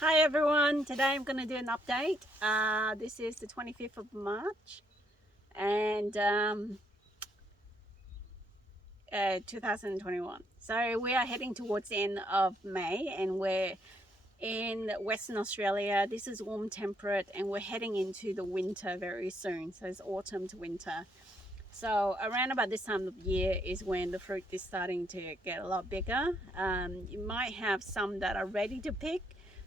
Hi everyone, today I'm going to do an update. This is the 25th of March and 2021. So we are heading towards the end of May and we're in Western Australia. This is warm temperate and we're heading into the winter very soon. So it's autumn to winter. So around about this time of year is when the fruit is starting to get a lot bigger. You might have some that are ready to pick,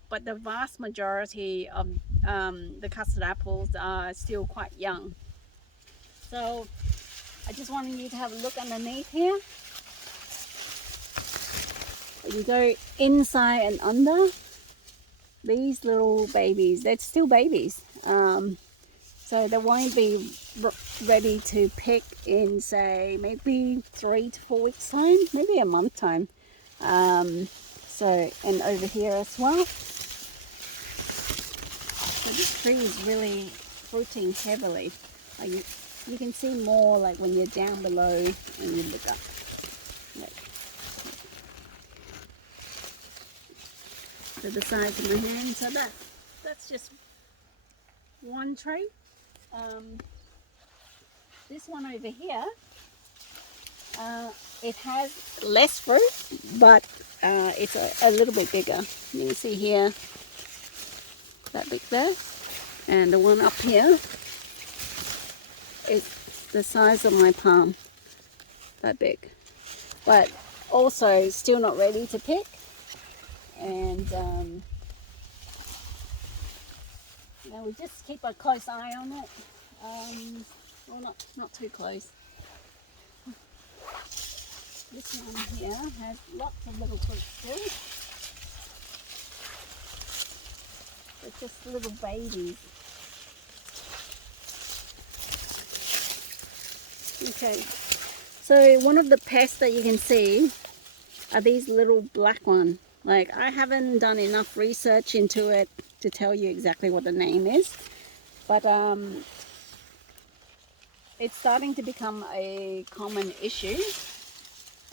but the vast majority of the custard apples are still quite young. So I just wanted you to have a look underneath here. You go inside and under. These little babies, they're still babies. So they won't be ready to pick in, say, maybe 3 to 4 weeks time, maybe a month time. And over here as well. So this tree is really fruiting heavily. Like you can see more like when you're down below and you look up. Like, to the size of my hand. So that's just one tree. This one over here, it has less fruit, but it's a little bit bigger. You can see here, that big there, and the one up here is the size of my palm, that big, but also still not ready to pick. And we just keep a close eye on it. Well, not too close. This one here has lots of little fruit still. It's just little babies. Okay, so one of the pests that you can see are these little black ones. Like, I haven't done enough research into it to tell you exactly what the name is, but it's starting to become a common issue,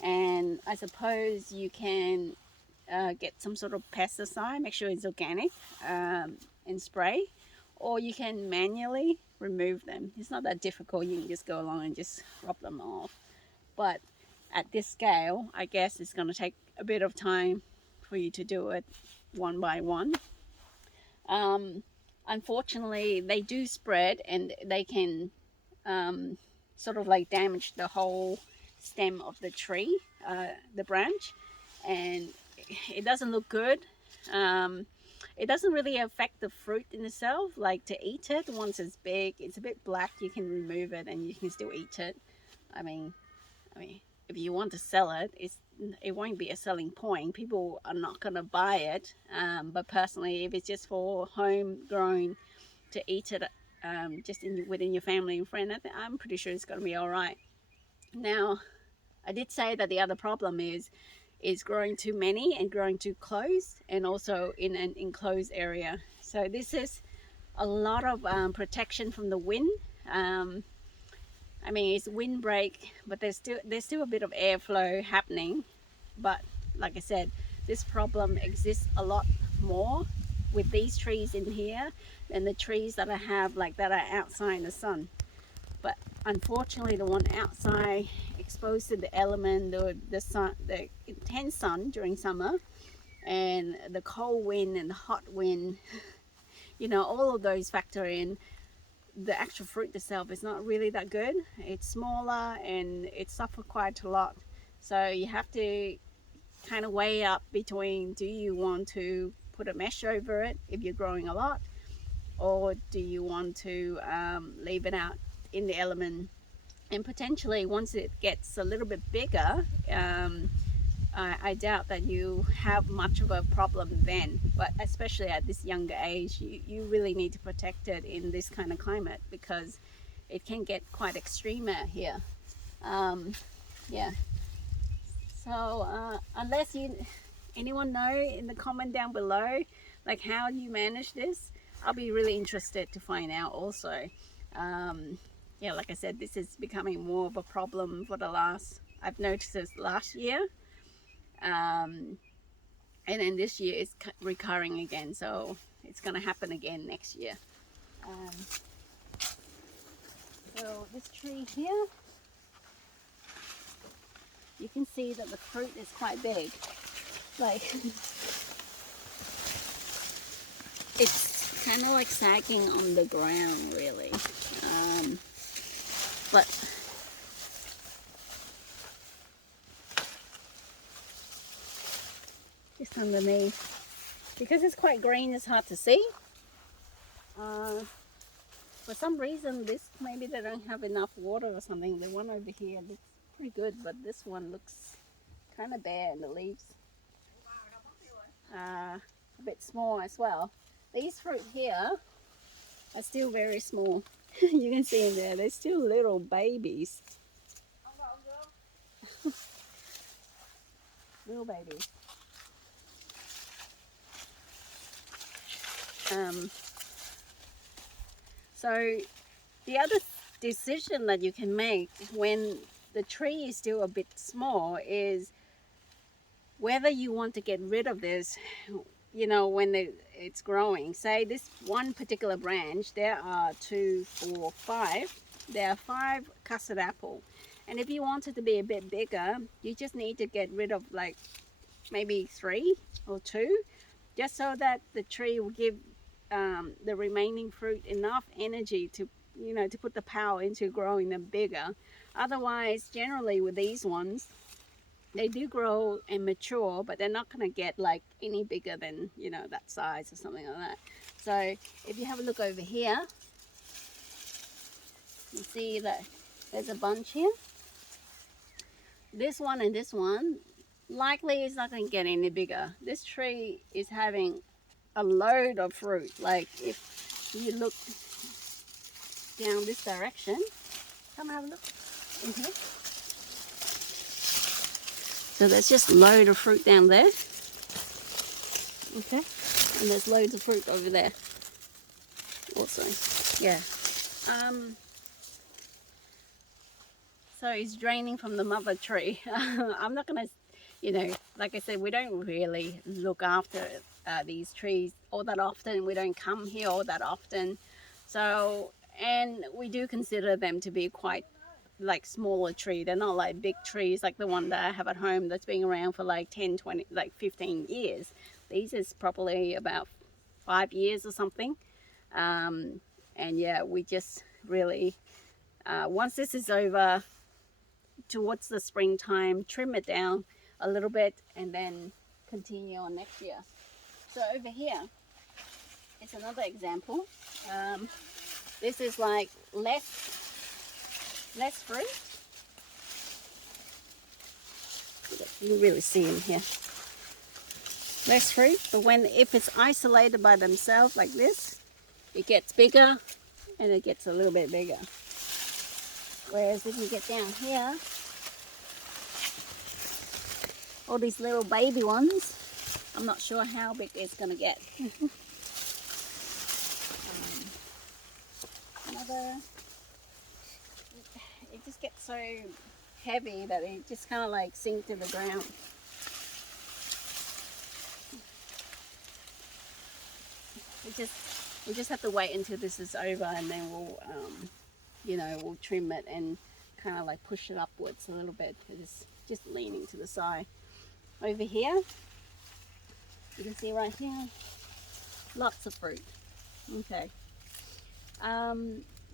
and I suppose you can get some sort of pesticide, make sure it's organic, and spray, or you can manually remove them. It's not that difficult. You can just go along and just rub them off. But at this scale, I guess it's going to take a bit of time for you to do it one by one. Unfortunately, they do spread and they can sort of like damage the whole stem of the tree, the branch, and it doesn't look good. It doesn't really affect the fruit in itself, like to eat it. Once it's big, it's a bit black, you can remove it and you can still eat it. I mean, if you want to sell it, it won't be a selling point. People are not going to buy it. But personally, if it's just for homegrown to eat it, just within your family and friend, I'm pretty sure it's going to be all right. Now, I did say that the other problem is growing too many and growing too close, and also in an enclosed area. So this is a lot of protection from the wind. I mean, it's windbreak, but there's still a bit of airflow happening. But like I said, this problem exists a lot more with these trees in here than the trees that I have that are outside in the sun. But unfortunately, the one outside, exposed to the element, the sun, the intense sun during summer, and the cold wind and the hot wind, all of those factor in. The actual fruit itself is not really that good. It's smaller and it suffers quite a lot. So you have to kind of weigh up between, do you want to put a mesh over it if you're growing a lot, or do you want to leave it out in the element? And potentially once it gets a little bit bigger, I doubt that you have much of a problem then, but especially at this younger age, you really need to protect it in this kind of climate, because it can get quite extreme out here. Yeah. So unless anyone know in the comment down below, like how you manage this, I'll be really interested to find out also. Yeah, like I said, this is becoming more of a problem for I've noticed this last year. And then this year it's recurring again, so it's going to happen again next year. So this tree here, you can see that the fruit is quite big. Like it's kind of like sagging on the ground, really. But just underneath, because it's quite green, it's hard to see. For some reason, maybe they don't have enough water or something. The one over here looks pretty good, but this one looks kind of bare in the leaves. A bit small as well. These fruit here are still very small. You can see in there, they're still little babies. Little babies. So the other decision that you can make when the tree is still a bit small is whether you want to get rid of this, you know, when it's growing. Say this one particular branch, there are 2, 4, 5. There are 5 custard apple. And if you want it to be a bit bigger, you just need to get rid of like maybe 3 or 2, just so that the tree will give the remaining fruit enough energy to, you know, to put the power into growing them bigger. Otherwise, generally with these ones, they do grow and mature, but they're not going to get like any bigger than, you know, that size or something like that. So if you have a look over here, you see that there's a bunch here. This one and this one, likely it's not going to get any bigger. This tree is having a load of fruit. Like if you look down this direction, come and have a look in here. So there's just a load of fruit down there. Okay, and there's loads of fruit over there also. Yeah. So it's draining from the mother tree. I'm not gonna, you know, like I said, we don't really look after these trees all that often. We don't come here all that often. So, and we do consider them to be quite like smaller tree. They're not like big trees like the one that I have at home that's been around for like 10, 20, like 15 years. These is probably about 5 years or something. And yeah, we just really, once this is over, towards the springtime, trim it down a little bit and then continue on next year. So over here is another example. This is like less fruit. You really see in here. Less fruit, but if it's isolated by themselves like this, it gets bigger and it gets a little bit bigger. Whereas if you get down here, all these little baby ones, I'm not sure how big it's going to get. It just gets so heavy that it just kind of like sinks to the ground. We just have to wait until this is over, and then we'll, you know, we'll trim it and kind of like push it upwards a little bit. It's just leaning to the side. Over here, you can see right here, lots of fruit. Okay.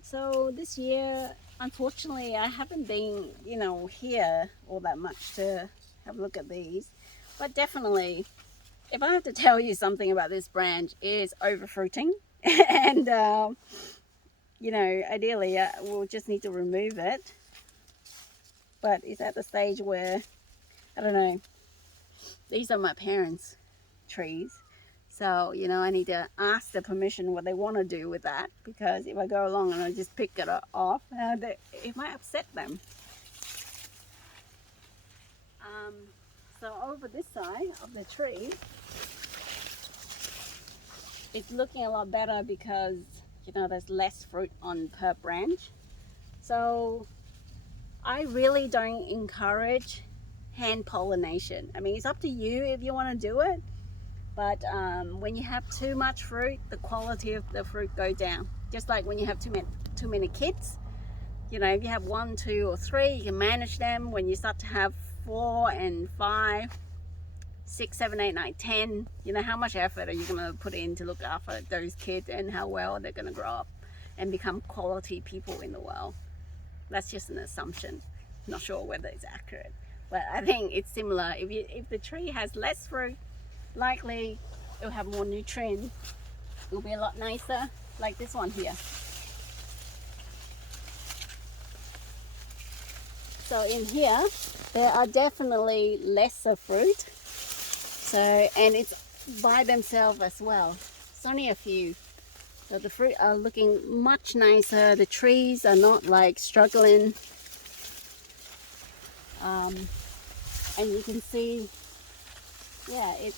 So this year, unfortunately, I haven't been, you know, here all that much to have a look at these. But definitely, if I have to tell you something about this branch, it's overfruiting. And, you know, ideally, we'll just need to remove it. But it's at the stage where, I don't know, these are my parents' trees. So, you know, I need to ask the permission what they want to do with that, because if I go along and I just pick it off, it might upset them. So over this side of the tree, it's looking a lot better because, you know, there's less fruit on per branch. So I really don't encourage hand pollination. I mean, it's up to you if you want to do it. But when you have too much fruit, the quality of the fruit go down. Just like when you have too many kids, you know, if you have 1, 2, or 3, you can manage them. When you start to have 4 and 5, 6, 7, 8, 9, 10, you know, how much effort are you going to put in to look after those kids and how well they're going to grow up and become quality people in the world? That's just an assumption. Not sure whether it's accurate, but I think it's similar. If the tree has less fruit, likely it'll have more nutrient. It'll be a lot nicer, like this one here. So in here, there are definitely lesser fruit. So, and it's by themselves as well. It's only a few. So the fruit are looking much nicer. The trees are not like struggling. And you can see, yeah, it's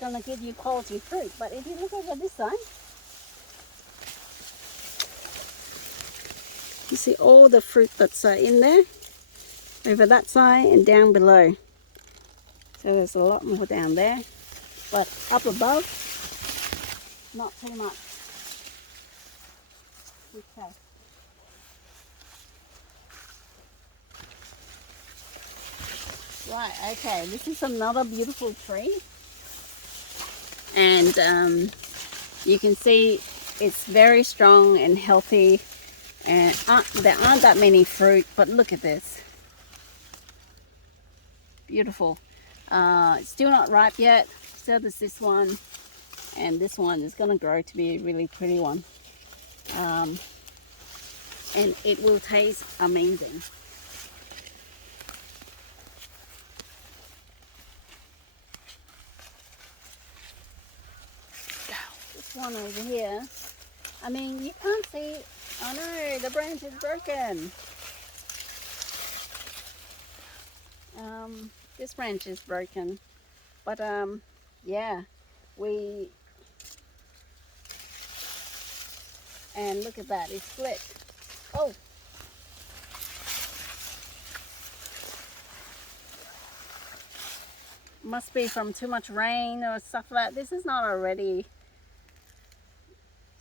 gonna give you quality fruit. But if you look over this side, you see all the fruit that's in there, over that side and down below. So there's a lot more down there, but up above, not too much. Okay. Right, okay, this is another beautiful tree. And you can see it's very strong and healthy. And there aren't that many fruit, but look at this. Beautiful. It's still not ripe yet. So there's this one, and this one is going to grow to be a really pretty one. And it will taste amazing. This one over here, I mean, you can't see. Oh no, the branch is broken. This branch is broken, but yeah, and look at that, it's split. Oh, must be from too much rain or stuff like that. This is not already,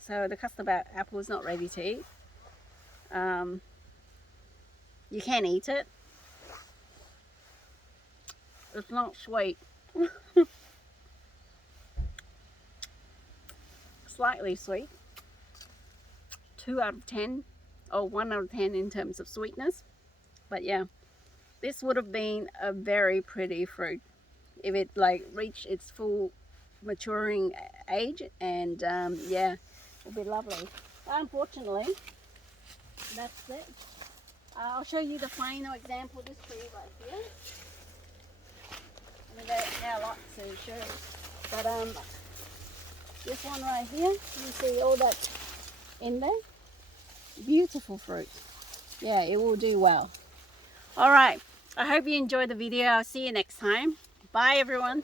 so the custard apple is not ready to eat. You can eat it. It's not sweet. Slightly sweet. 2 out of 10 or 1 out of 10 in terms of sweetness. But yeah, this would have been a very pretty fruit if it like reached its full maturing age, and yeah, it would be lovely. But unfortunately, that's it. I'll show you the final example of this tree right here. I mean, there are lots to show, but this one right here, you see all that in there? Beautiful fruit. Yeah, it will do well. All right, I hope you enjoyed the video. I'll see you next time. Bye everyone.